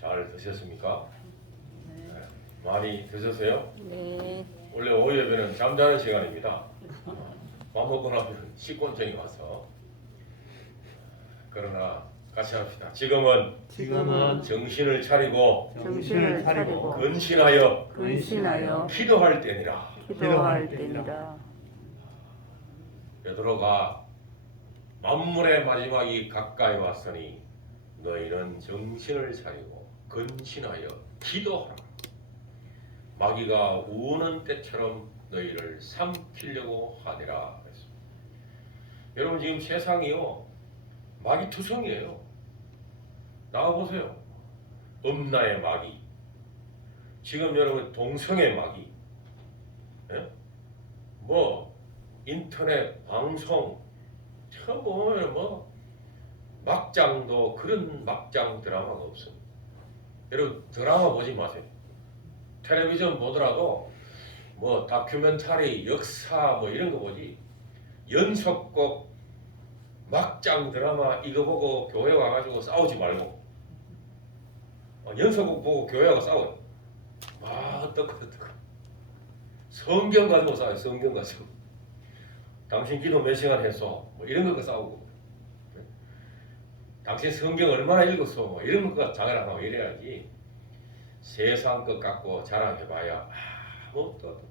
잘 드셨습니까? 네. 많이 드셨어요? 네. 원래 오후 예배는 잠자는 시간입니다. 밥 먹고 나면 식곤증이 와서. 그러나 같이 합시다. 지금은 정신을 차리고 정신을 차리고 근신하여 기도할 때니라. 기도할 때니라. 베드로가 만물의 마지막이 가까이 왔으니 너희는 정신을 차리고 근신하여 기도하라. 마귀가 우는 때처럼 너희를 삼키려고 하니라. 여러분 지금 세상이요 마귀투성이에요. 나와보세요. 음란의 마귀, 지금 여러분 동성의 마귀, 뭐 인터넷 방송 처음 보면 뭐 막장도 그런 막장 드라마가 없습니다. 여러분 드라마 보지 마세요. 텔레비전 보더라도 뭐 다큐멘터리, 역사 뭐 이런 거 보지 연속곡 막장 드라마 이거 보고 교회 와가지고 싸우지 말고 연속곡 보고 교회 와서 싸워요. 어떡해. 성경 가지고 싸워요. 성경 가지고. 당신 기도 몇 시간 했어? 뭐 이런 거 싸우고. 당신 성경 얼마나 읽었어? 뭐 이런 거 자랑하고 이래야지. 세상 것 갖고 자랑해봐야 아무것도 없다.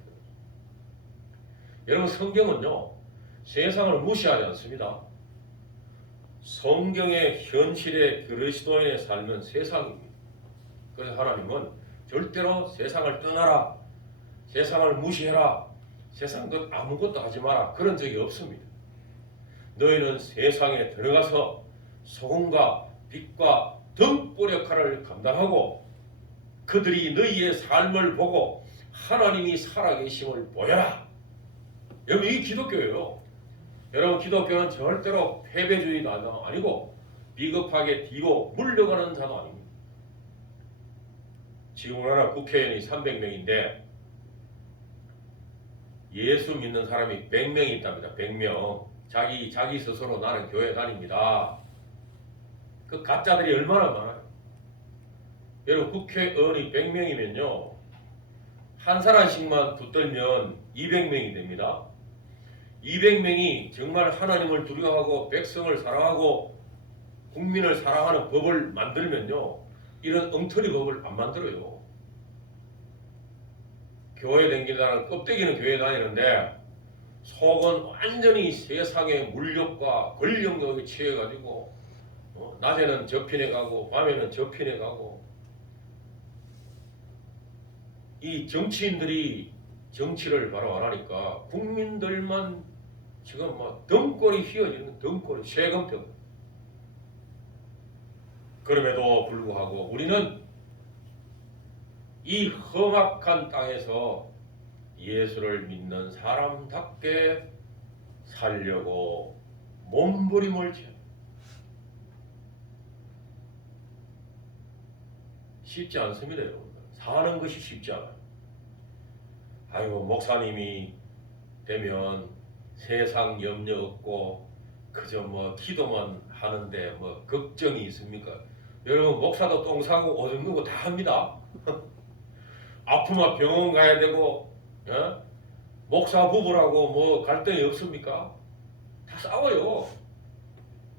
여러분 성경은요 세상을 무시하지 않습니다. 성경의 현실의 그리스도인의 삶은 세상입니다. 그래서 하나님은 절대로 세상을 떠나라, 세상을 무시해라, 세상 것 아무것도 하지 마라 그런 적이 없습니다. 너희는 세상에 들어가서 소금과 빛과 등불 역할을 감당하고 그들이 너희의 삶을 보고 하나님이 살아계심을 보여라. 여러분 이게 기독교예요. 여러분 기독교는 절대로 패배주의 자도 아니고 비겁하게 뒤로 물러가는 자도 아닙니다. 지금 우리나라 국회의원이 300명인데 예수 믿는 사람이 100명이 있답니다. 100명. 자기 스스로 나는 교회 다닙니다. 그 가짜들이 얼마나 많아요. 여러분 국회의원이 100명이면요 한 사람씩만 붙들면 200명이 됩니다. 200명이 정말 하나님을 두려워하고 백성을 사랑하고 국민을 사랑하는 법을 만들면요 이런 엉터리 법을 안 만들어요. 교회 다니는 껍데기는 교회 다니는데 속은 완전히 세상의 물욕과 권력욕에 취해가지고 낮에는 저편에 가고 밤에는 저편에 가고. 이 정치인들이 정치를 바로 안 하니까 국민들만 지금 막 등골이 휘어지는 등골이 세금병. 그럼에도 불구하고 우리는 이 험악한 땅에서 예수를 믿는 사람답게 살려고 몸부림을 쳐. 쉽지 않습니다, 여러분. 사는 것이 쉽지 않아요. 아이고 목사님이 되면 세상 염려 없고 그저 뭐 기도만 하는데 뭐 걱정이 있습니까? 여러분 목사도 똥 싸고 오줌 누고 다 합니다. 아프면 병원 가야 되고 목사 부부라고 뭐 갈등이 없습니까? 다 싸워요.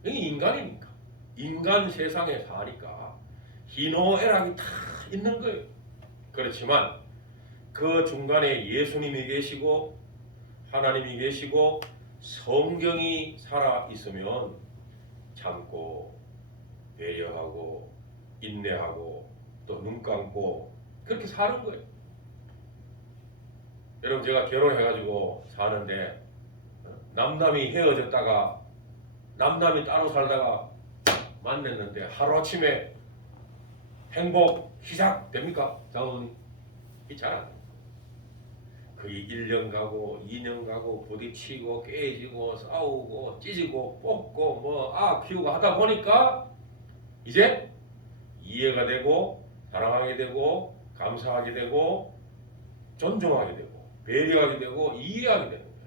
이게 인간이니까. 인간 세상에 사니까 희노애락이 다 있는 거예요. 그렇지만 그 중간에 예수님이 계시고 하나님이 계시고 성경이 살아 있으면 참고 배려하고 인내하고 또 눈 감고 그렇게 사는 거예요. 여러분 제가 결혼해가지고 사는데 남남이 헤어졌다가 남남이 따로 살다가 만났는데 하루아침에 행복 시작됩니까? 장모님? 이 잘 안 돼요. 그게 1년 가고 2년 가고 부딪히고 깨지고 싸우고 찢고 뽑고 뭐 키우고 하다 보니까 이제 이해가 되고 사랑하게 되고 감사하게 되고 존중하게 되고 배려하게 되고 이해하게 되는 거예요.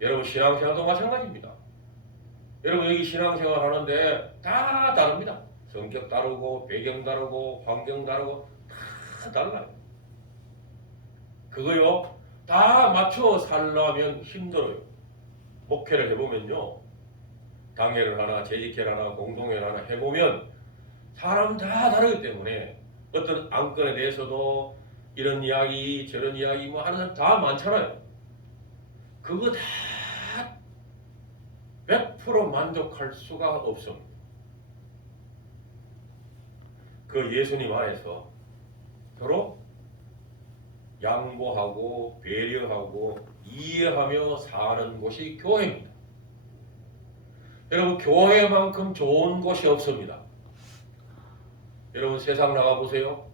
여러분 신앙생활도 마찬가지입니다. 여러분 여기 신앙생활 하는데 다 다릅니다. 성격 다르고 배경 다르고 환경 다르고 다 달라요. 그거요 다 맞춰 살려면 힘들어요. 목회를 해보면요, 당회를 하나 재직회를 하나 공동회를 하나 해보면 사람 다 다르기 때문에 어떤 안건에 대해서도 이런 이야기 저런 이야기 뭐 하는 사람 다 많잖아요. 그거 다 100% 만족할 수가 없습니다. 그 예수님 안에서 서로 양보하고 배려하고 이해하며 사는 곳이 교회입니다. 여러분, 교회만큼 좋은 곳이 없습니다. 여러분, 세상 나가보세요.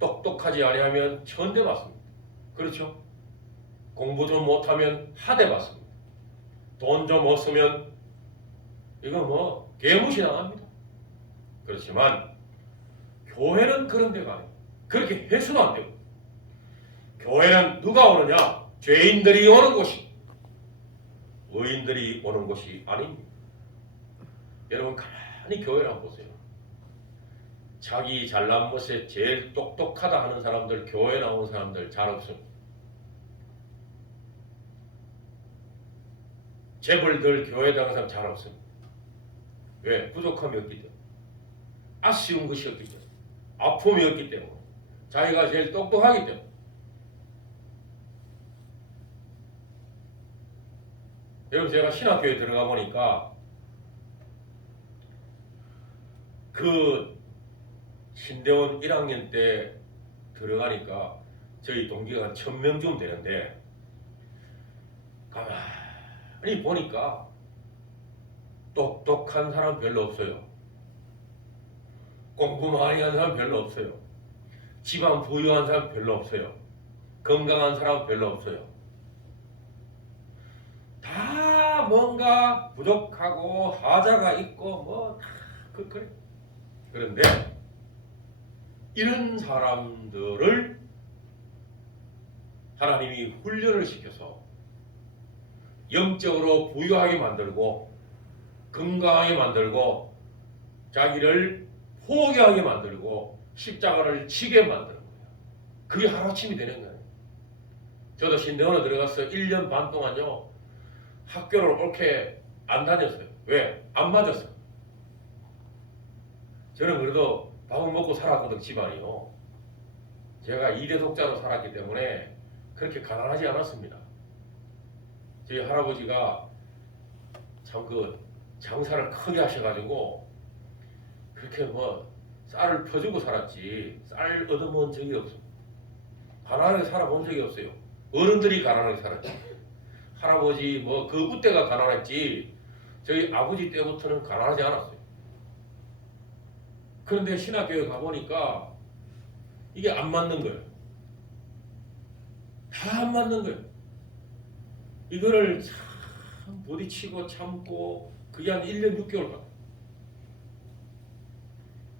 똑똑하지 아니하면 천대 맞습니다. 그렇죠? 공부 좀 못하면 하대 맞습니다. 돈 좀 없으면 이거 뭐 개무시 당합니다. 그렇지만 교회는 그런 데가 아니에요. 그렇게 해서는 안 돼요. 교회는 누가 오느냐? 죄인들이 오는 곳이, 의인들이 오는 곳이 아닙니다. 여러분, 가만히 교회를 한번 보세요. 자기 잘난 것에 제일 똑똑하다 하는 사람들, 교회 나온 사람들 잘 없습니다. 재벌들 교회 다니는 사람 잘 없습니다. 왜? 부족함이 없기 때문에, 아쉬운 것이 없기 때문에, 아픔이 없기 때문에, 자기가 제일 똑똑하기 때문에. 여러분, 제가 신학교에 들어가 보니까 그 신대원 1학년 때 들어가니까 저희 동기가 한 1000명쯤 되는데, 가만히 보니까 똑똑한 사람 별로 없어요. 공부 많이 한 사람 별로 없어요. 집안 부유한 사람 별로 없어요. 건강한 사람 별로 없어요. 다 뭔가 부족하고 하자가 있고 뭐 그래. 그런데 이런 사람들을 하나님이 훈련을 시켜서 영적으로 부유하게 만들고 건강하게 만들고 자기를 포기하게 만들고 십자가를 지게 만드는 거예요. 그게 하루아침이 되는 거예요. 저도 신대원에 들어가서 1년 반 동안요, 학교를 옳게 안 다녔어요. 왜? 안 맞았어요. 저는 그래도 밥은 먹고 살았거든, 집안이요. 제가 2대 독자로 살았기 때문에 그렇게 가난하지 않았습니다. 저희 할아버지가 참 그 장사를 크게 하셔가지고 그렇게 뭐 쌀을 퍼주고 살았지 쌀 얻어먹은 적이 없어요. 가난하게 살아본 적이 없어요. 어른들이 가난하게 살았지. 할아버지 뭐 그 그때가 가난했지 저희 아버지 때부터는 가난하지 않았어요. 그런데 신학교에 가보니까 이게 안 맞는 거예요. 다 안 맞는 거예요. 이거를 참 부딪히고 참고 그게 한 1년 6개월 가요.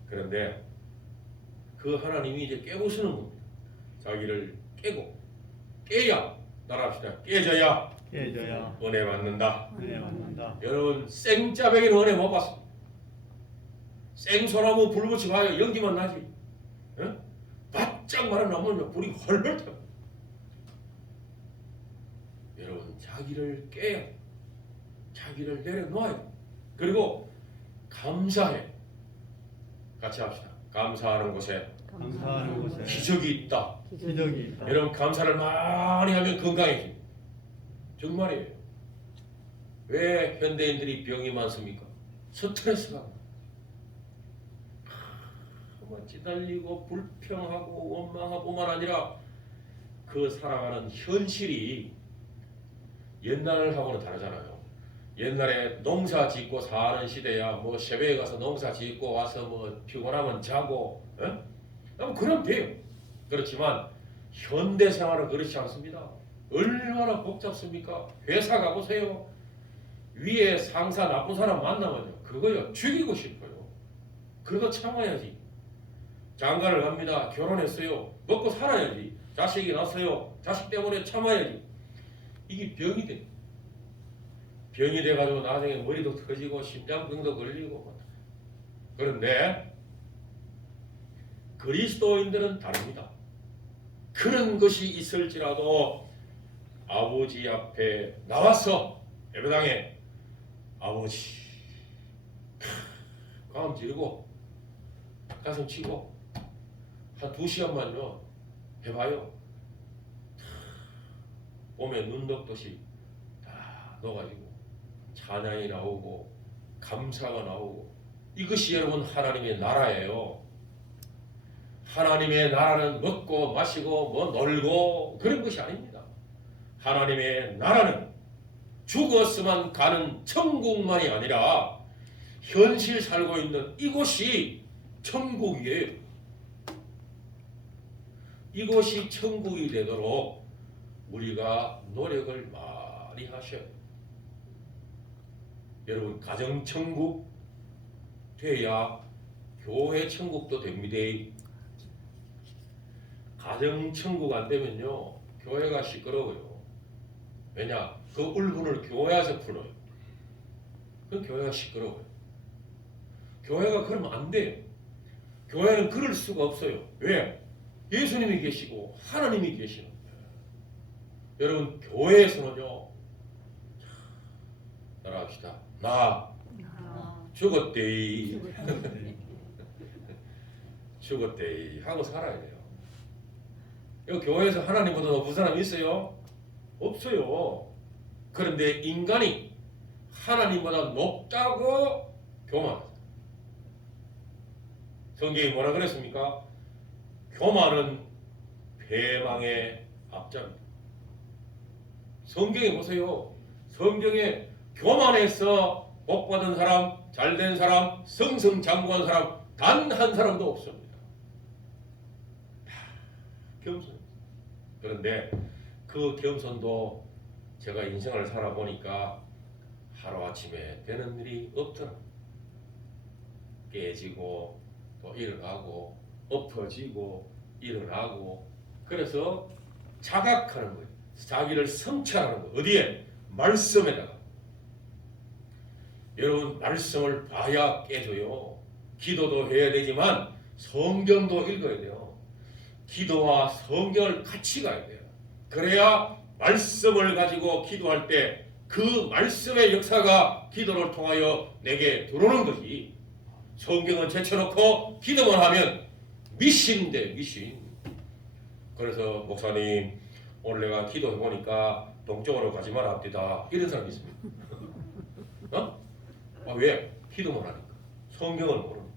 그런데 그 하나님이 이제 깨우시는 겁니다. 자기를 깨고 깨야 따라합시다. 깨져야 은혜 받는다. 여러분, 생짜배기는 은혜 못 받습니다. 생소나무 불 붙이 봐요. 연기만 나지. 어? 바짝 마른 나무는 불이 헐헐 타요. 여러분, 자기를 깨야, 자기를 내려놓아야 돼. 그리고 감사해. 같이 합시다. 감사하는 곳에 기적이 있다. 여러분, 감사를 많이 하면 건강해집니다. 정말이에요. 왜 현대인들이 병이 많습니까? 스트레스가 찌달리고 불평하고 원망하고만 아니라 그 살아가는 현실이 옛날하고는 다르잖아요. 옛날에 농사 짓고 사는 시대야 뭐 새벽에 가서 농사 짓고 와서 뭐 피곤하면 자고 그럼 돼요. 그렇지만 현대 생활은 그렇지 않습니다. 얼마나 복잡습니까? 회사 가보세요. 위에 상사 나쁜 사람 만나면요 그거요 죽이고 싶어요. 그래도 참아야지. 장가를 갑니다. 결혼했어요. 먹고 살아야지. 자식이 낳았어요. 자식 때문에 참아야지. 이게 병이 돼. 병이 돼가지고 나중에 머리도 터지고 심장병도 걸리고 그런데 그리스도인들은 다릅니다. 그런 것이 있을지라도 아버지 앞에 나와서 예배당에 아버지 가음 지르고 가슴 치고 한 2시간만요 해봐요. 몸에 눈 녹듯이 다 넣어가지고 찬양이 나오고 감사가 나오고 이것이 여러분 하나님의 나라예요. 하나님의 나라는 먹고 마시고 뭐 놀고 그런 것이 아닙니다. 하나님의 나라는 죽었으면 가는 천국만이 아니라 현실 살고 있는 이곳이 천국이에요. 이곳이 천국이 되도록 우리가 노력을 많이 하셔야 돼요. 여러분 가정천국 돼야 교회 천국도 됩니다. 가정천국 안 되면요 교회가 시끄러워요. 왜냐? 그 울분을 교회에서 풀어요. 그 교회가 시끄러워요. 교회가 그러면 안 돼요. 교회는 그럴 수가 없어요. 왜? 예수님이 계시고 하나님이 계시는 거예요. 여러분 교회에서는요 따라합시다. 나 죽었대 죽었대 하고 살아야 돼요. 여기 교회에서 하나님보다 높은 사람이 있어요? 없어요. 그런데 인간이 하나님보다 높다고 교만하죠. 성경이 뭐라 그랬습니까? 교만은 패망의 앞자입니다. 성경에 보세요. 성경에 교만해서 복받은 사람, 잘된 사람, 승승장구한 사람 단 한 사람도 없습니다. 겸손. 그런데 그 겸손도 제가 인생을 살아보니까 하루아침에 되는 일이 없더라. 깨지고 또 일어나고 엎어지고 일어나고 그래서 자각하는 거예요. 자기를 성찰하는 거예요. 어디에? 말씀에다가. 여러분 말씀을 봐야 깨져요. 기도도 해야 되지만 성경도 읽어야 돼요. 기도와 성경을 같이 가야 돼요. 그래야 말씀을 가지고 기도할 때 그 말씀의 역사가 기도를 통하여 내게 들어오는 거지. 성경은 제쳐놓고 기도만 하면 미신인데 미신. 그래서 목사님 오늘 내가 기도해보니까 동쪽으로 가지 마라 합디다 이런 사람이 있습니다. 어? 아, 왜? 기도만 하니까. 성경을 모르니까.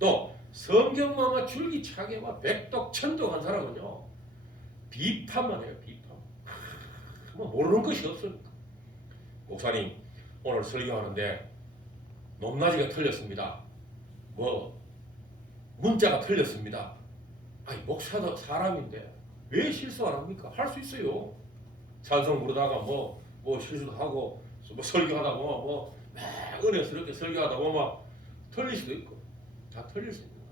또 성경만 줄기차게 막 백독천독한 사람은요 비판만 해요. 비판. 뭐 모르는 것이 없으니까. 목사님 오늘 설교하는데 높낮이가 틀렸습니다. 뭐 문자가 틀렸습니다. 아니 목사도 사람인데 왜 실수 안 합니까? 할 수 있어요. 찬송 부르다가 뭐 실수도 하고 뭐 설교하다 뭐 은혜스럽게 설교하다 막 틀릴 수도 있고 다 틀릴 수 있는 거예요.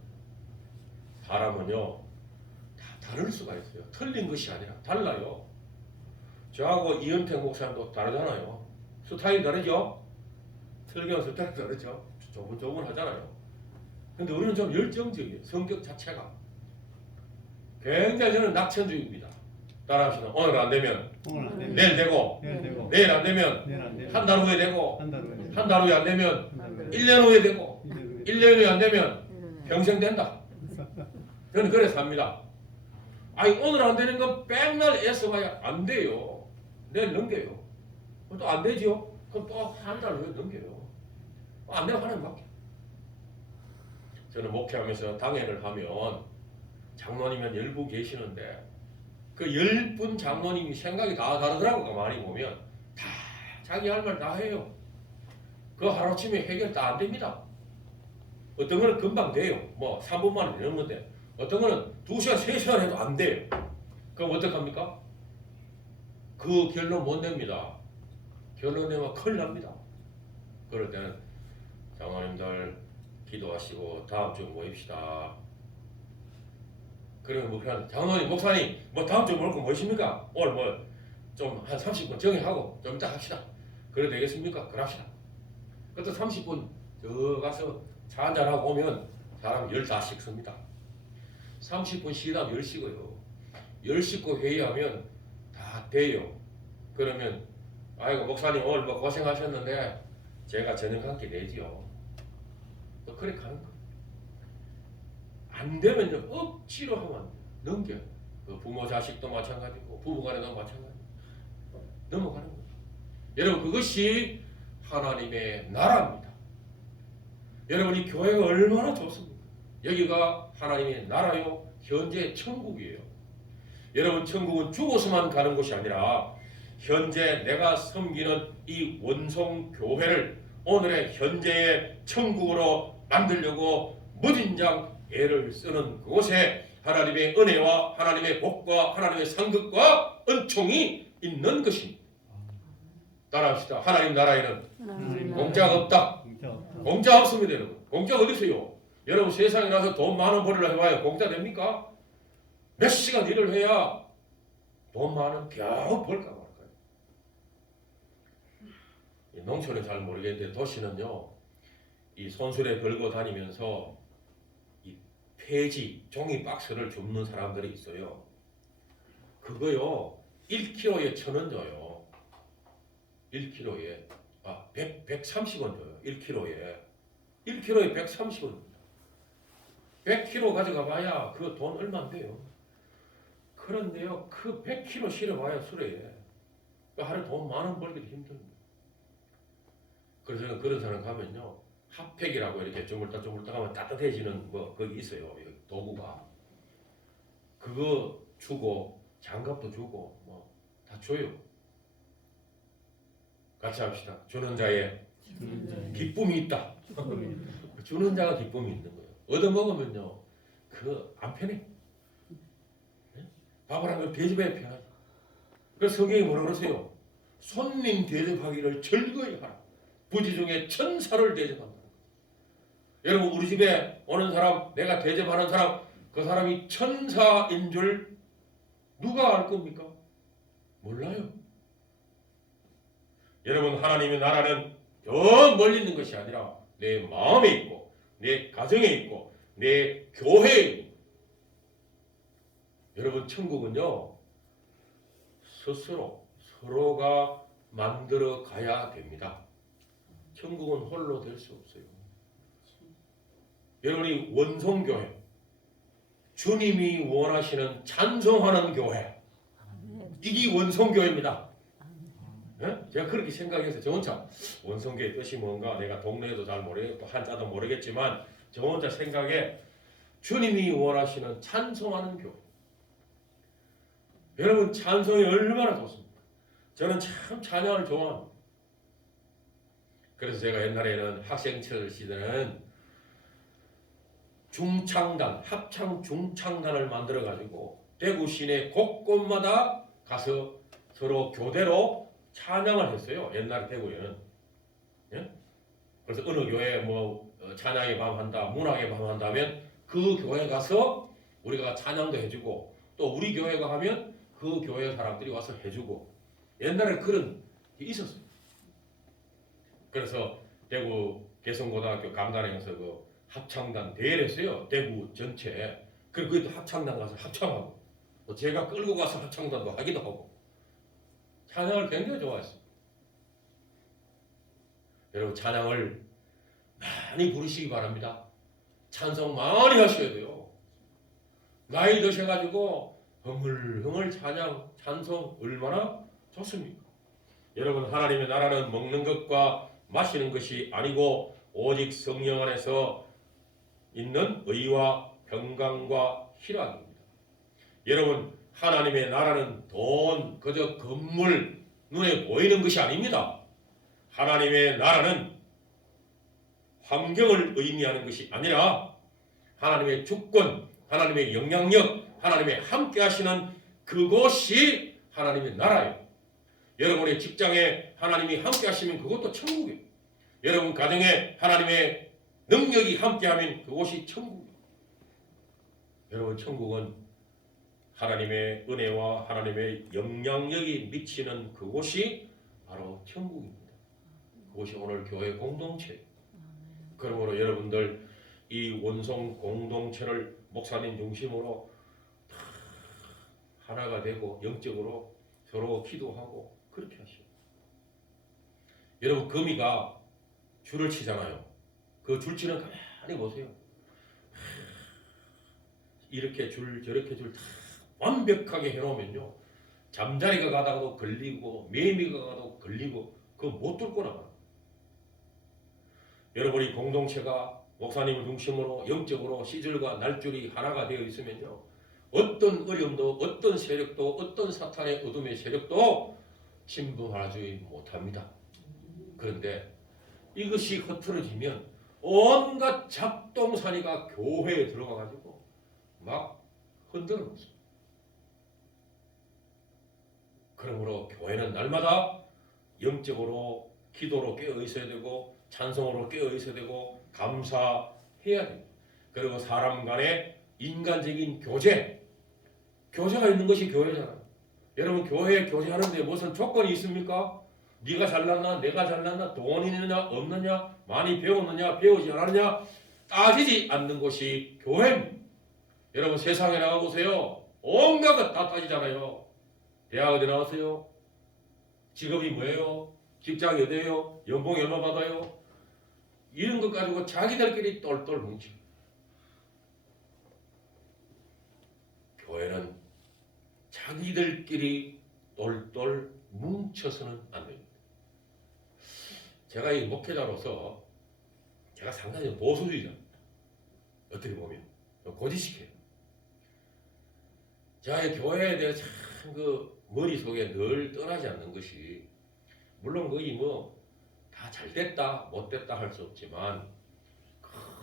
사람은요 다 다를 수가 있어요. 틀린 것이 아니라 달라요. 저하고 이은택 목사님도 다르잖아요. 스타일이 다르죠? 설교는 스타일이 다르죠? 조곤조곤하잖아요. 근데 우리는 좀 열정적이에요. 성격 자체가. 굉장히 저는 낙천주의입니다. 따라합시다. 오늘 안 되면 내일 되고 내일 안 되면 한 달 후에 되고 한 달 후에 안 되면 1년 후에 되고 1년 후에 안 되면 평생 된다. 저는 그래 삽니다. 아니 오늘 안 되는 건 백날 애써봐야 안 돼요. 내일 넘겨요. 또 안 되죠? 그럼 또 한 달 후에 넘겨요. 안 되면 하나님 맡겨. 저는 목회하면서 당회를 하면 장로님은 10분 계시는데 그 10분 장로님이 생각이 다 다르더라고요. 가만히 보면 다 자기 할 말 다 해요. 그 하루아침에 해결 다 안 됩니다. 어떤 거는 금방 돼요. 뭐 3분 만에 되는 건데 어떤 거는 2시간, 3시간 해도 안 돼요. 그럼 어떡합니까? 그 결론 못 냅니다. 결론 내면 큰일 납니다. 그럴 때는 장로님들 기도하시고 다음 주 모입시다. 그러면 목사님, 장로님, 목사님 뭐 다음 주 모일 거 뭐십니까? 오늘 뭐 좀 한 30분 정리하고 좀 이따 합시다. 그래 되겠습니까? 그럽시다. 그것도 30분 저 가서 차 한잔하고 오면 사람 15씩 씁니다. 30분 쉬다 10시고요. 10식구 회의하면 다 돼요. 그러면 아이고 목사님 오늘 뭐 고생하셨는데 제가 저녁 한 끼 내지요. 또 그렇게 하는 거예요. 안 되면요 억지로 하면 넘겨. 그 부모 자식도 마찬가지고 부부간에도 마찬가지고 넘어가는 거예요. 여러분 그것이 하나님의 나라입니다. 여러분 이 교회가 얼마나 좋습니까? 여기가 하나님의 나라요 현재 천국이에요. 여러분 천국은 죽어서만 가는 곳이 아니라 현재 내가 섬기는 이 원송교회를 오늘의 현재의 천국으로 만들려고 무진장 애를 쓰는 그곳에 하나님의 은혜와 하나님의 복과 하나님의 상급과 은총이 있는 것입니다. 따라합시다. 하나님 나라에는 공짜가 없다. 공짜 없습니다. 여러분. 공짜 어디 있어요? 여러분 세상에 나서 돈 많은 벌이라 해봐요. 공짜 됩니까? 몇 시간 일을 해야 돈 많은 겨우 벌까 말까요? 농촌은 잘 모르겠는데 도시는요 이 손수레 걸고 다니면서 이 폐지 종이 박스를 줍는 사람들이 있어요. 그거요 1kg에 1,000원 줘요. 1kg에 130원 줘요. 1kg에 130원. 100kg 가져가 봐야 그 돈 얼마인데요. 그런데요 그 100kg 실어봐야 수레에 하루 돈 만원 벌기도 힘듭니다. 그래서 저는 그런 사람 가면요 핫팩이라고 이렇게 쪼물딱 하면 따뜻해지는 뭐 거기 있어요. 도구가 그거 주고 장갑도 주고 뭐 다 줘요. 같이 합시다. 주는 자의 기쁨이 있다. 주는 자가 기쁨이 있는 거예요. 얻어먹으면요 그 안 편해. 밥을 한 걸 대접해야 편하지. 그래서 성경이 뭐라 그러세요? 손님 대접하기를 즐거이 하라. 부지 중에 천사를 대접한다. 여러분 우리 집에 오는 사람 내가 대접하는 사람 그 사람이 천사인 줄 누가 알 겁니까? 몰라요. 여러분 하나님의 나라는 저 멀리 있는 것이 아니라 내 마음에 있고 내 가정에 있고 내 교회에 있고 여러분 천국은요 스스로 서로가 만들어 가야 됩니다. 천국은 홀로 될 수 없어요. 여러분이 원송교회 주님이 원하시는 찬송하는 교회 이게 원송교회입니다. 네? 제가 그렇게 생각해서 저 혼자 원송교회 뜻이 뭔가 내가 동네에도 잘 모르겠고 한자도 모르겠지만 저 혼자 생각에 주님이 원하시는 찬송하는 교회. 여러분 찬송이 얼마나 좋습니까? 저는 참 찬양을 좋아합니다. 그래서 제가 옛날에는 학생철 시절에는 중창단, 합창 중창단을 만들어 가지고 대구 시내 곳곳마다 가서 서로 교대로 찬양을 했어요. 옛날 대구에는. 예? 그래서 어느 교회 뭐 찬양의 밤 한다, 문학의 밤 한다면 그 교회 가서 우리가 찬양도 해주고 또 우리 교회가 하면 그 교회 사람들이 와서 해주고 옛날에 그런 게 있었어요. 그래서 대구 개성고등학교 강단에서 그 합창단 대회를 했어요. 대구 전체에. 그리고 그것도 합창단 가서 합창하고 또 제가 끌고 가서 합창단도 하기도 하고 찬양을 굉장히 좋아했어요. 여러분 찬양을 많이 부르시기 바랍니다. 찬송 많이 하셔야 돼요. 나이 드셔가지고 흥얼흥얼 찬송 얼마나 좋습니까? 여러분 하나님의 나라는 먹는 것과 마시는 것이 아니고 오직 성령 안에서 있는 의와 평강과 희락입니다. 여러분 하나님의 나라는 돈, 그저 건물, 눈에 보이는 것이 아닙니다. 하나님의 나라는 환경을 의미하는 것이 아니라 하나님의 주권, 하나님의 영향력, 하나님의 함께 하시는 그곳이 하나님의 나라예요. 여러분의 직장에 하나님이 함께 하시면 그것도 천국이에요. 여러분 가정에 하나님의 능력이 함께하면 그곳이 천국이에요. 여러분 천국은 하나님의 은혜와 하나님의 영향력이 미치는 그곳이 바로 천국입니다. 그곳이 오늘 교회 공동체예요. 그러므로 여러분들 이 원성 공동체를 목사님 중심으로 다 하나가 되고 영적으로 서로 기도하고 그렇게 하시오. 여러분 거미가 줄을 치잖아요. 그 줄치는 가만히 보세요. 이렇게 줄 저렇게 줄 다 완벽하게 해놓으면요. 잠자리가 가다가도 걸리고 매미가 가도 걸리고 그거 못 뚫고 나가요. 여러분이 공동체가 목사님을 중심으로 영적으로 시줄과 날줄이 하나가 되어 있으면요. 어떤 어려움도 어떤 세력도 어떤 사탄의 어둠의 세력도 침범하지 못합니다. 그런데 이것이 흐트러지면 온갖 작동산이가 교회에 들어가가지고 막 흔들어 놓습니다. 그러므로 교회는 날마다 영적으로 기도로 깨어 있어야 되고 찬송으로 깨어 있어야 되고 감사해야 됩니다. 그리고 사람 간의 인간적인 교제가 있는 것이 교회잖아요. 여러분 교회에 교제하는데 무슨 조건이 있습니까? 네가 잘났나 내가 잘났나 돈이 있느냐 없느냐 많이 배웠느냐 배우지 않았느냐 따지지 않는 것이 교회입니다. 여러분 세상에 나가보세요. 온갖 것 다 따지잖아요. 대학 어디 나왔어요? 직업이 뭐예요? 직장이 어디예요? 연봉이 얼마 받아요? 이런 것 가지고 자기들끼리 똘똘 뭉치고 교회는 자기들끼리 똘똘 뭉쳐서는 안 됩니다. 제가 이 목회자로서 제가 상당히 보수주의자입니다. 어떻게 보면 고지식해요. 제가 이 교회에 대해 참 그 머릿속에 늘 떠나지 않는 것이 물론 거의 뭐 다 잘됐다 못됐다 할 수 없지만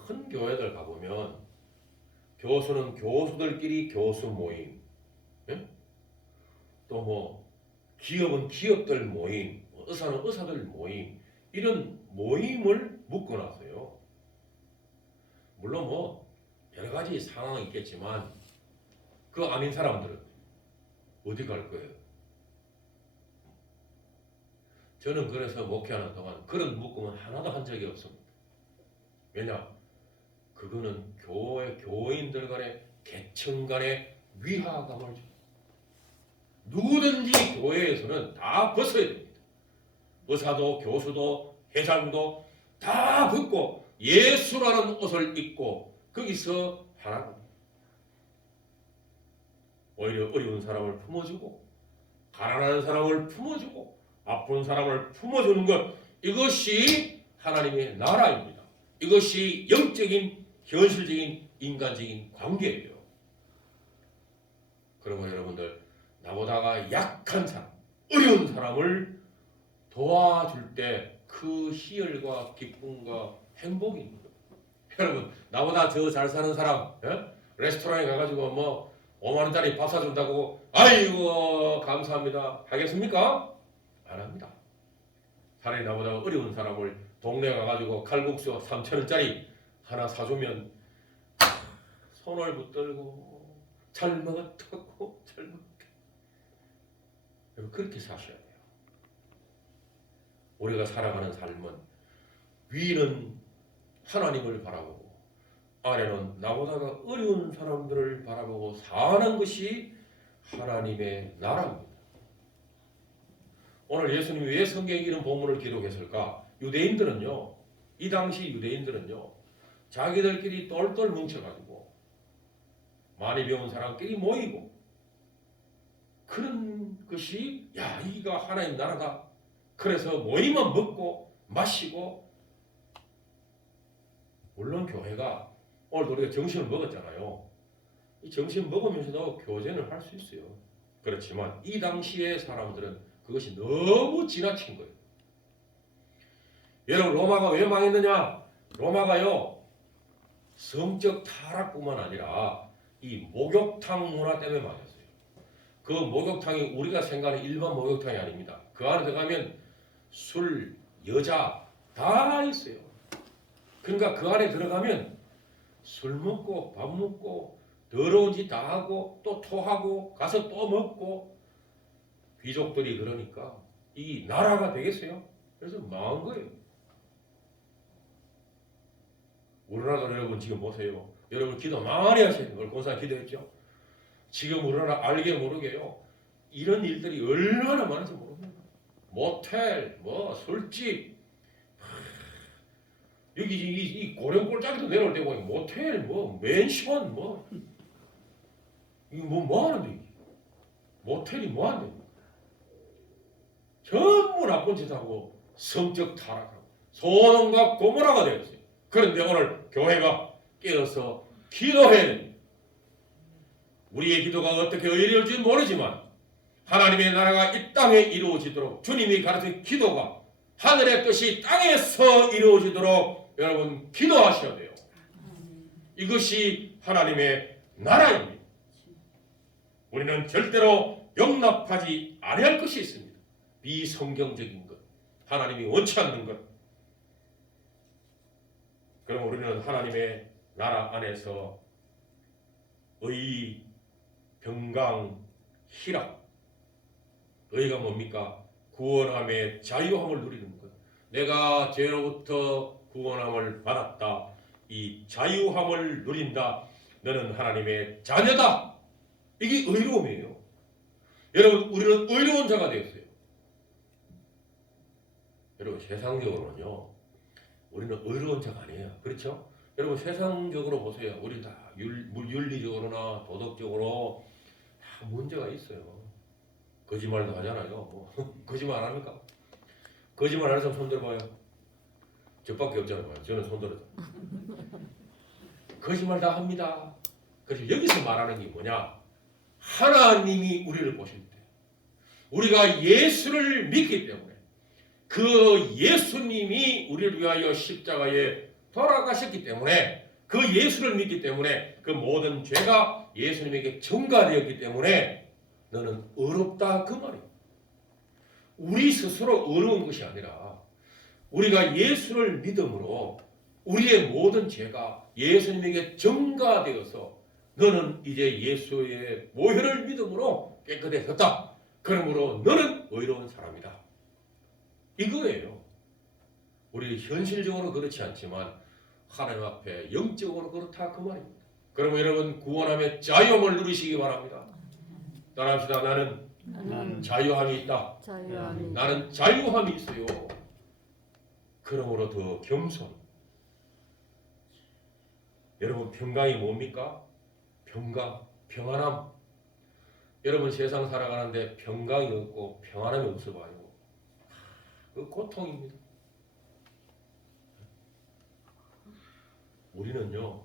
큰 교회들 가보면 교수는 교수들끼리 교수 모임, 예? 또 뭐 기업은 기업들 모임, 의사는 의사들 모임 이런 모임을 묶어놨어요. 물론 뭐 여러 가지 상황이 있겠지만 그 아닌 사람들은 어디 갈 거예요? 저는 그래서 목회하는 동안 그런 묶음은 하나도 한 적이 없습니다. 왜냐? 그거는 교인들 간의 계층 간의 위화감을 줍니다. 누구든지 교회에서는 다 벗어야 됩니다. 의사도 교수도 회장도 다 벗고 예수라는 옷을 입고 거기서 하라고. 오히려 어려운 사람을 품어주고 가난한 사람을 품어주고 아픈 사람을 품어주는 것 이것이 하나님의 나라입니다. 이것이 영적인 현실적인 인간적인 관계예요. 그러면 여러분들 나보다가 약한 사람 어려운 사람을 도와줄 때 그 희열과 기쁨과 행복입니다. 여러분 나보다 더 잘 사는 사람 레스토랑에 가가지고 뭐 5만 원짜리 밥 사준다고 아이고 감사합니다 하겠습니까? 안 합니다. 차라리 나보다 어려운 사람을 동네 가가지고 칼국수 3천 원짜리 하나 사주면 손을 붙들고 잘 먹었다고 잘 먹게 그렇게 사셔야 돼요. 우리가 살아가는 삶은 위는 하나님을 바라보고 아래는 나보다가 어려운 사람들을 바라보고 사는 것이 하나님의 나라입니다. 오늘 예수님이 왜 성경에 이런 본문을 기록했을까? 유대인들은요, 이 당시 유대인들은요, 자기들끼리 똘똘 뭉쳐가지고 많이 배운 사람끼리 모이고 그런 것이 야 이가 하나님 나라다. 그래서 모이면 먹고 마시고 물론 교회가 오늘 우리가 점심을 먹었잖아요. 이 점심 먹으면서도 교제는 할 수 있어요. 그렇지만 이 당시의 사람들은 그것이 너무 지나친 거예요. 여러분 로마가 왜 망했느냐? 로마가요 성적 타락뿐만 아니라 이 목욕탕 문화 때문에 망했어요. 그 목욕탕이 우리가 생각하는 일반 목욕탕이 아닙니다. 그 안에 들어가면 술, 여자 다 있어요. 그러니까 그 안에 들어가면 술 먹고 밥 먹고 더러운 짓 다 하고 또 토하고 가서 또 먹고 귀족들이 그러니까 이 나라가 되겠어요? 그래서 망한 거예요. 우리나라 여러분 지금 보세요. 여러분 기도 많이 하세요. 오늘 본사 기도했죠. 지금 우리나라 알게 모르게요. 이런 일들이 얼마나 많은지 모릅니다. 모텔, 뭐 술집, 여기 이 고령 꼴짝이도 내려올 때 보니 모텔, 뭐 맨션, 뭐 이거 뭐 하는데 이게? 모텔이 뭐 하는데? 전부 나쁜 짓 하고 성적 타락하고 소돔과 고모라가 되었어요. 그런데 오늘 교회가 깨어서 기도해야 됩니다. 우리의 기도가 어떻게 의리할지는 모르지만 하나님의 나라가 이 땅에 이루어지도록 주님이 가르친 기도가 하늘의 뜻이 땅에서 이루어지도록 여러분 기도하셔야 돼요. 이것이 하나님의 나라입니다. 우리는 절대로 용납하지 아니할 것이 있습니다. 비성경적인 것, 하나님이 원치 않는 것. 그럼 우리는 하나님의 나라 안에서 의, 평강, 희락. 의가 뭡니까? 구원함의 자유함을 누리는 것. 내가 죄로부터 구원함을 받았다. 이 자유함을 누린다. 너는 하나님의 자녀다. 이게 의로움이에요. 여러분, 우리는 의로운 자가 되었어요. 여러분, 세상적으로는요, 우리는 의로운 자가 아니에요. 그렇죠? 여러분, 세상적으로 보세요. 우리 다 윤리적으로나 도덕적으로 다 문제가 있어요. 거짓말도 하잖아요. 뭐, 거짓말 안 합니까? 거짓말 하는 사람 손 들어봐요. 저밖에 없잖아요. 저는 손 들어요. 거짓말 다 합니다. 그래서 여기서 말하는 게 뭐냐? 하나님이 우리를 보실 때 우리가 예수를 믿기 때문에 그 예수님이 우리를 위하여 십자가에 돌아가셨기 때문에 그 예수를 믿기 때문에 그 모든 죄가 예수님에게 전가되었기 때문에 너는 의롭다 그 말이에요. 우리 스스로 의로운 것이 아니라 우리가 예수를 믿음으로 우리의 모든 죄가 예수님에게 전가되어서 너는 이제 예수의 보혈을 믿음으로 깨끗해졌다. 그러므로 너는 의로운 사람이다. 이거예요. 우리 현실적으로 그렇지 않지만 하나님 앞에 영적으로 그렇다 그 말입니다. 그러면 여러분 구원함의 자유함을 누리시기 바랍니다. 따라합시다. 나는 자유함이 있다. 자유함이 나는 자유함이 있어요. 그러므로 더 겸손. 여러분 평강이 뭡니까? 평강, 평안함. 여러분 세상 살아가는데 평강이 없고 평안함이 없어봐요. 그 고통입니다. 우리는요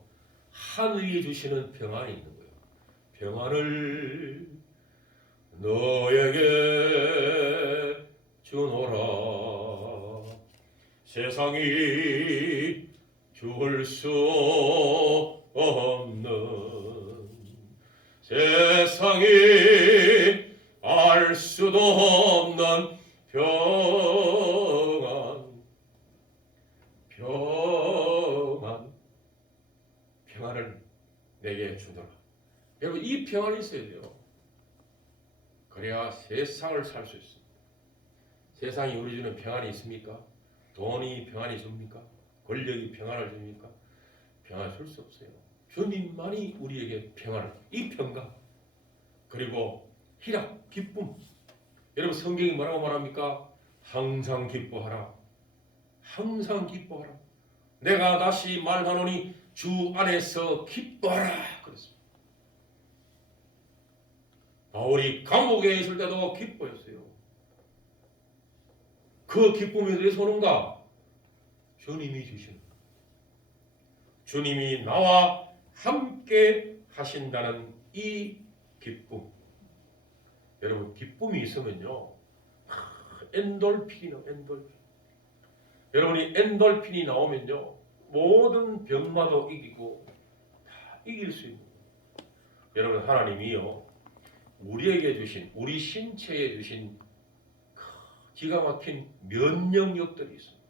하늘이 주시는 평안이 있는 거예요. 평안을 너에게 주노라. 세상이 줄 수 없는 세상이 알 수도 없는 평안을 내게 주노라. 여러분 이 평안이 있어야 돼요. 그래야 세상을 살 수 있습니다. 세상이 우리 주는 평안이 있습니까? 돈이 평안이 줍니까? 권력이 평안을 줍니까? 평안을 줄 수 없어요. 주님만이 우리에게 평안을, 이 평강 그리고 희락, 기쁨. 여러분 성경이 뭐라고 말합니까? 항상 기뻐하라. 항상 기뻐하라. 내가 다시 말하노니 주 안에서 기뻐하라. 그랬습니다. 바울이 감옥에 있을 때도 기뻐했어요. 그 기쁨이 어디서 오는가? 주님이 주시는 것. 주님이 나와 함께 하신다는 이 기쁨. 여러분 기쁨이 있으면요 엔돌핀이 나와요. 엔돌핀. 여러분이 엔돌핀이 나오면요 모든 병마도 이기고 다 이길 수 있는 거예요. 여러분 하나님이요 우리에게 주신 우리 신체에 주신 기가 막힌 면역력들이 있습니다.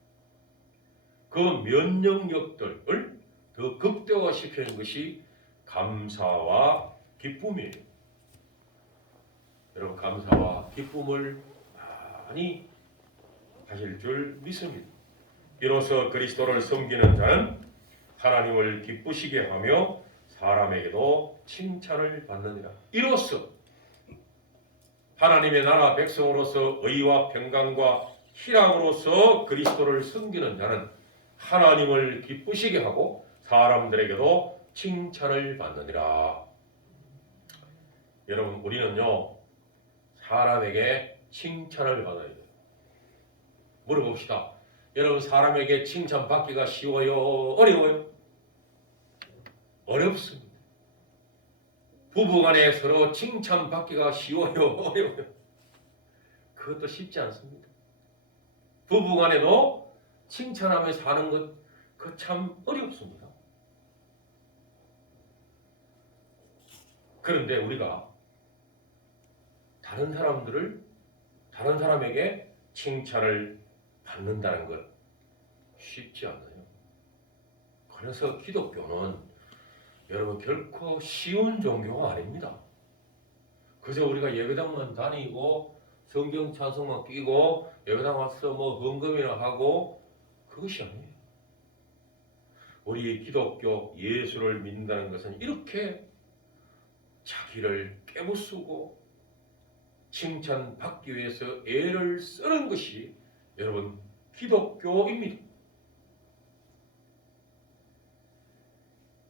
그 면역력들을 더 극대화시키는 것이 감사와 기쁨이에요. 여러분 감사와 기쁨을 많이 하실 줄 믿습니다. 이로써 그리스도를 섬기는 자는 하나님을 기쁘시게 하며 사람에게도 칭찬을 받느니라. 이로써 하나님의 나라 백성으로서 의와 평강과 희락으로서 그리스도를 섬기는 자는 하나님을 기쁘시게 하고 사람들에게도 칭찬을 받느니라. 여러분, 우리는요 사람에게 칭찬을 받아야 돼요. 물어봅시다. 여러분, 사람에게 칭찬받기가 쉬워요? 어려워요? 어렵습니다. 부부간에 서로 칭찬받기가 쉬워요? 어려워요? 그것도 쉽지 않습니다. 부부간에도 칭찬하며 사는 것, 그 참 어렵습니다. 그런데 우리가 다른 사람에게 칭찬을 받는다는 것 쉽지 않아요. 그래서 기독교는 여러분 결코 쉬운 종교가 아닙니다. 그저 우리가 예배당만 다니고 성경 찬송만 끼고 예배당 와서 뭐 헌금이나 하고 그것이 아니에요. 우리 기독교 예수를 믿는다는 것은 이렇게 자기를 깨부수고 칭찬받기 위해서 애를 쓰는 것이 여러분 기독교입니다.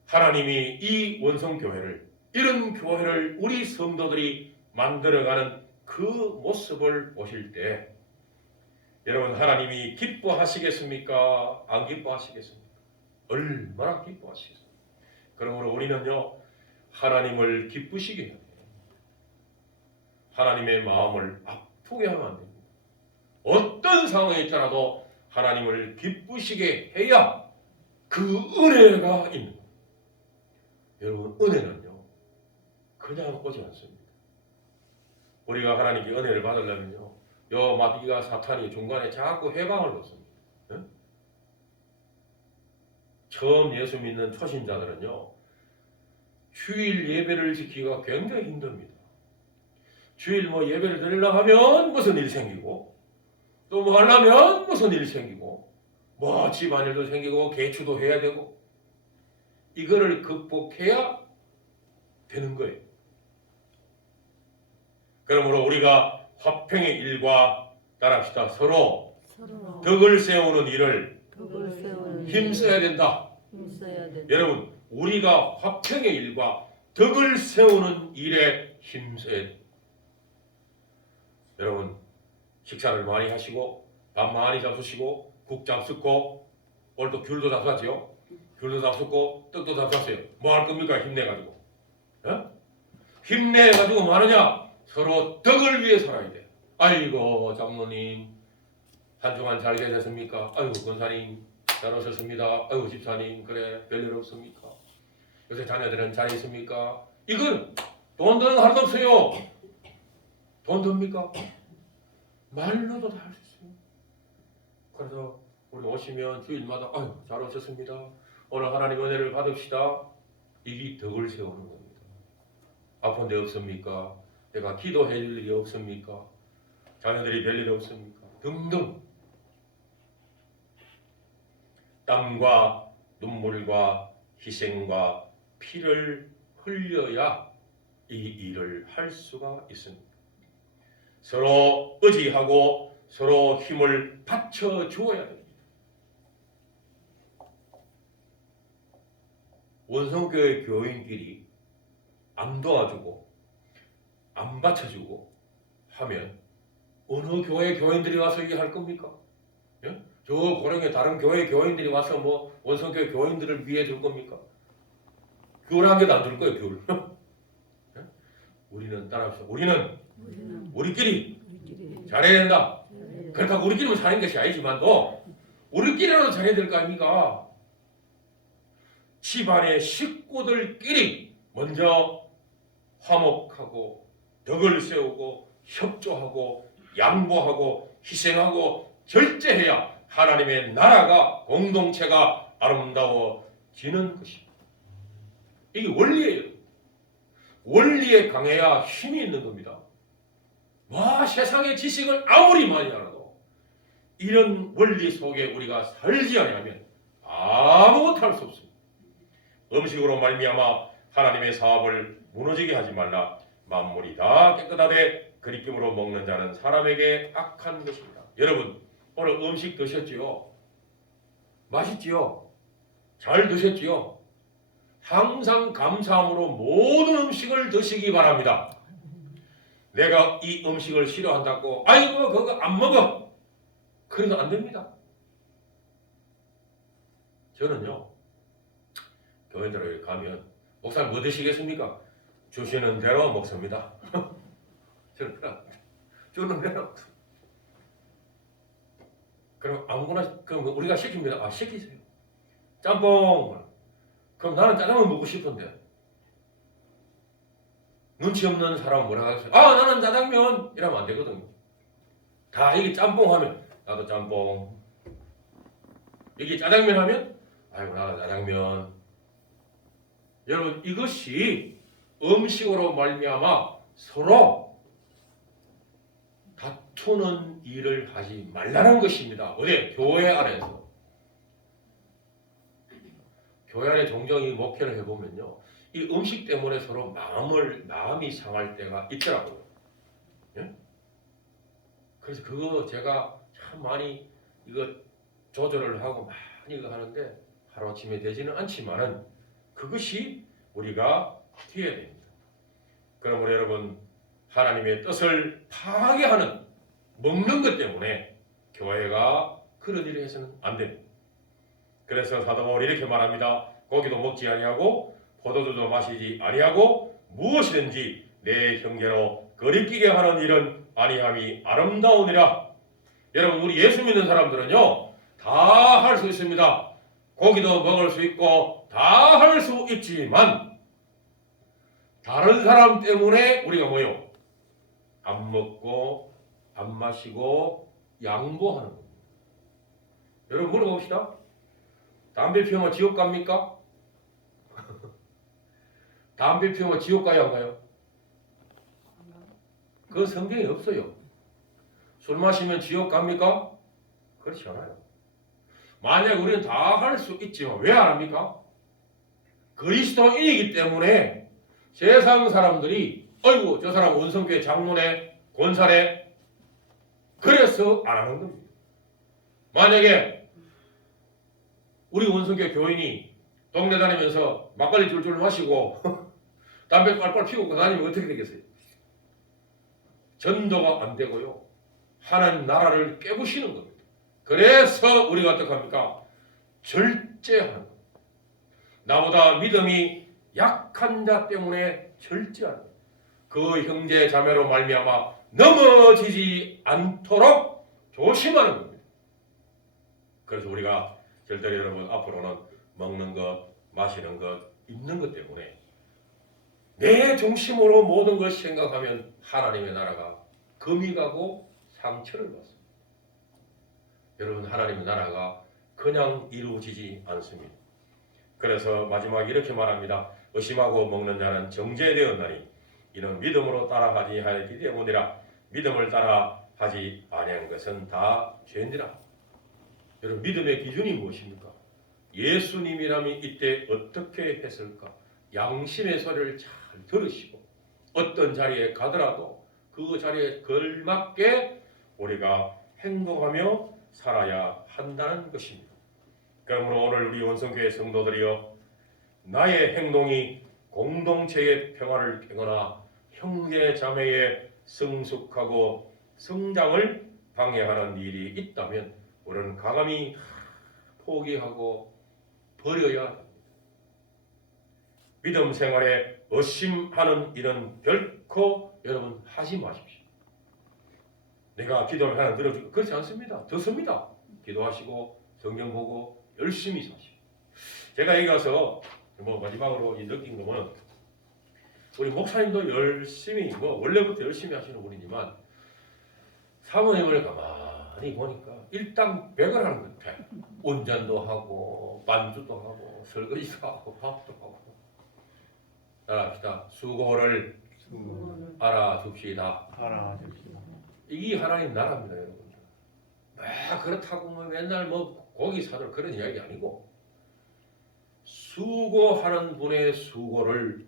하나님이 이 원성교회를, 이런 교회를 우리 성도들이 만들어가는 그 모습을 보실 때 여러분, 하나님이 기뻐하시겠습니까? 안 기뻐하시겠습니까? 얼마나 기뻐하시겠습니까? 그러므로 우리는요 하나님을 기쁘시게 해야 돼요. 하나님의 마음을 아프게 하면 안 됩니다. 어떤 상황에 있더라도 하나님을 기쁘시게 해야 그 은혜가 있는 거예요. 여러분, 은혜는요 그냥 오지 않습니다. 우리가 하나님께 은혜를 받으려면요 요 마귀가 사탄이 중간에 자꾸 해방을 놓습니다. 응? 처음 예수 믿는 초신자들은요 주일 예배를 지키기가 굉장히 힘듭니다. 주일 뭐 예배를 드리려고 하면 무슨 일 생기고 또 뭐 하려면 무슨 일 생기고 뭐 집안일도 생기고 개추도 해야 되고 이거를 극복해야 되는 거예요. 그러므로 우리가 화평의 일과 따라합시다. 서로 덕을 세우는 일을 힘써야 된다. 여러분, 우리가 화평의 일과 덕을 세우는 일에 힘써야 됩니다. 여러분, 식사를 많이 하시고 밥 많이 잡수시고 국 잡수고 오늘 또 귤도 잡수었지요. 귤도 잡수고 떡도 잡수었어요. 뭐 할 겁니까? 힘내가지고. 어? 힘내가지고 뭐 하느냐? 서로 덕을 위해 살아야 돼. 아이고 장로님 한 주간 잘 계셨습니까? 아이고 권사님 잘 오셨습니다. 아이고 집사님 그래 별일 없습니까? 요새 자녀들은 잘 있습니까? 이건 돈 드는 거 하나도 없어요. 돈 듭니까? 말로도 다 할 수 있어요. 그래서 우리 오시면 주일마다 아유 잘 오셨습니다. 오늘 하나님 은혜를 받읍시다. 이게 덕을 세우는 겁니다. 아픈 데 없습니까? 내가 기도해 줄 일이 없습니까? 자녀들이 별일 없습니까? 등등. 땀과 눈물과 희생과 피를 흘려야 이 일을 할 수가 있습니다. 서로 의지하고 서로 힘을 받쳐 주어야 됩니다. 원성교회 교인끼리 안 도와주고 안 받쳐주고 하면 어느 교회 교인들이 와서 이게 할 겁니까? 예? 저 고령의 다른 교회 교인들이 와서 뭐 원성교회 교인들을 위해 줄 겁니까? 귤 한 개도 안 줄 거예요. 귤. 예? 우리는 따라합시다. 우리는 우리끼리 잘해야 된다. 그렇다고 우리끼리만 사는 것이 아니지만도 우리끼리라도 잘해야 될 거 아닙니까? 집안의 식구들끼리 먼저 화목하고 덕을 세우고 협조하고 양보하고 희생하고 절제해야 하나님의 나라가 공동체가 아름다워지는 것입니다. 이게 원리예요. 원리에 강해야 힘이 있는 겁니다. 와, 세상의 지식을 아무리 많이 알아도 이런 원리 속에 우리가 살지 않으면 아무것도 할 수 없습니다. 음식으로 말미암아 하나님의 사업을 무너지게 하지 말라. 만물이 다 깨끗하되 그리낌으로 먹는 자는 사람에게 악한 것입니다. 여러분 오늘 음식 드셨지요? 맛있지요? 잘 드셨지요? 항상 감사함으로 모든 음식을 드시기 바랍니다. 내가 이 음식을 싫어한다고 아이고 그거 안 먹어 그래도 안 됩니다. 저는요 교회들에 가면 목사님 뭐 드시겠습니까? 주시는 대로 먹습니다. 저는 그렇습니다. 주는 대로 그럼 아무거나 그럼 우리가 시킵니다. 아 시키세요. 짬뽕 그럼 나는 짜장면 먹고 싶은데 눈치 없는 사람은 뭐라고 하겠어요? 아 나는 짜장면 이러면 안 되거든요. 다 이게 짬뽕 하면 나도 짬뽕 이게 짜장면 하면 아이고 나도 짜장면. 여러분 이것이 음식으로 말미암아 서로 다투는 일을 하지 말라는 것입니다. 어디? 교회 안에서. 교회 안에 종종 이 목회를 해보면요. 이 음식 때문에 서로 마음이 상할 때가 있더라고요. 예? 그래서 그거 제가 참 많이 이거 조절을 하고 많이 이거 하는데 하루아침에 되지는 않지만은 그것이 우리가 뛰어야 됩니다. 그러므로 여러분 하나님의 뜻을 파괴하는 먹는 것 때문에 교회가 그런 일을 해서는 안 됩니다. 그래서 사도 바울이 이렇게 말합니다. 고기도 먹지 아니하고 포도주도 마시지 아니하고 무엇이든지 내 형제로 거리끼게 하는 일은 아니함이 아름다우니라. 여러분 우리 예수 믿는 사람들은요 다 할 수 있습니다. 고기도 먹을 수 있고 다 할 수 있지만 다른 사람 때문에 우리가 뭐요? 안 먹고 안 마시고 양보하는 겁니다. 여러분 물어봅시다. 담배 피우면 지옥 갑니까? 담배 피우면 지옥 가야 안 가요? 그 성경에 없어요. 술 마시면 지옥 갑니까? 그렇지 않아요. 만약 우리는 다 할 수 있지만 왜 안 합니까? 그리스도인이기 때문에 세상 사람들이 어이구 저 사람 원성교회 장로네 권사네 그래서 안 하는 겁니다. 만약에 우리 원성교회 교인이 동네 다니면서 막걸리 줄줄 마시고 담배 빨빨 피우고 다니면 어떻게 되겠어요? 전도가 안 되고요. 하나님 나라를 깨부시는 겁니다. 그래서 우리가 어떻게 합니까? 절제하는 겁니다. 나보다 믿음이 약한 자 때문에 절제하는 겁니다. 그 형제 자매로 말미암아 넘어지지 않도록 조심하는 겁니다. 그래서 우리가 절대로 여러분 앞으로는 먹는 것, 마시는 것, 입는 것 때문에 내 중심으로 모든 걸 생각하면 하나님의 나라가 금이 가고 상처를 받습니다. 여러분 하나님의 나라가 그냥 이루어지지 않습니다. 그래서 마지막에 이렇게 말합니다. 의심하고 먹는 자는 정죄되었나니 이는 믿음으로 따라가지 하였기 때문이라. 믿음을 따라하지 아니한 것은 다 죄니라. 여러분 믿음의 기준이 무엇입니까? 예수님이라면 이때 어떻게 했을까? 양심의 소리를 잘 들으시고 어떤 자리에 가더라도 그 자리에 걸맞게 우리가 행동하며 살아야 한다는 것입니다. 그러므로 오늘 우리 원성교회 성도들이여 나의 행동이 공동체의 평화를 깨거나 형제 자매의 성숙하고 성장을 방해하는 일이 있다면 우리는 과감히 포기하고 버려야 합니다. 믿음 생활에 의심하는 일은 결코 여러분 하지 마십시오. 내가 기도를 하나 들어주고 그렇지 않습니다. 듣습니다. 기도하시고 성경 보고 열심히 사시고. 제가 여기 가서 마지막으로 느낀 거는 우리 목사님도 열심히 원래부터 열심히 하시는 분이지만 사모님을 가만히 보니까 일당백을 하는 것 같아요. 운전도 하고 반주도 하고 설거지도 하고 밥도 하고. 따라합시다. 수고를 알아줍시다. 이게 하나님 나라입니다, 여러분. 그렇다고 맨날 고기 사들 그런 이야기 아니고 수고하는 분의 수고를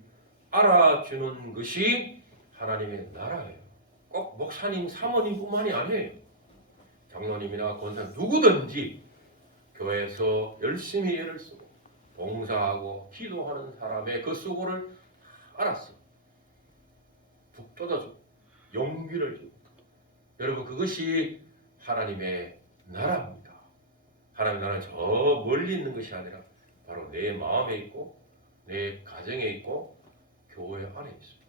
알아주는 것이 하나님의 나라예요. 꼭 목사님, 사모님뿐만이 아니에요. 장로님이나 권사님 누구든지 교회에서 열심히 애를 쓰고 봉사하고 기도하는 사람의 그 수고를 알았어. 북돋아주고 용기를 주고. 여러분 그것이 하나님의 나라입니다. 하나님의 나라는 저 멀리 있는 것이 아니라 바로 내 마음에 있고 내 가정에 있고 교회 안에 있습니다.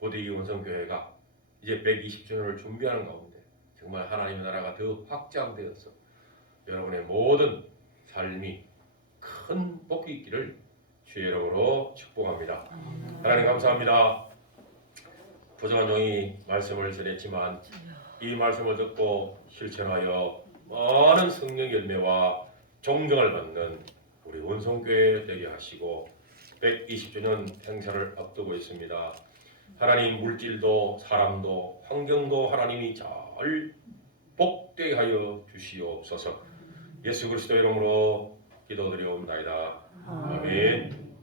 고대기 원성교회가 이제 120주년을 준비하는 가운데 정말 하나님의 나라가 더 확장되어서 여러분의 모든 삶이 큰 복이 있기를 주의 이름으로 축복합니다. 하나님 감사합니다. 부정한 종이 말씀을 전했지만 이 말씀을 듣고 실천하여 많은 성령 열매와 종정을 받는 우리 원성교회 되게 하시고 120주년 행사를 앞두고 있습니다. 하나님 물질도 사람도 환경도 하나님이 잘 복되게 하여 주시옵소서. 예수 그리스도 이름으로 기도드리옵나이다. 아멘.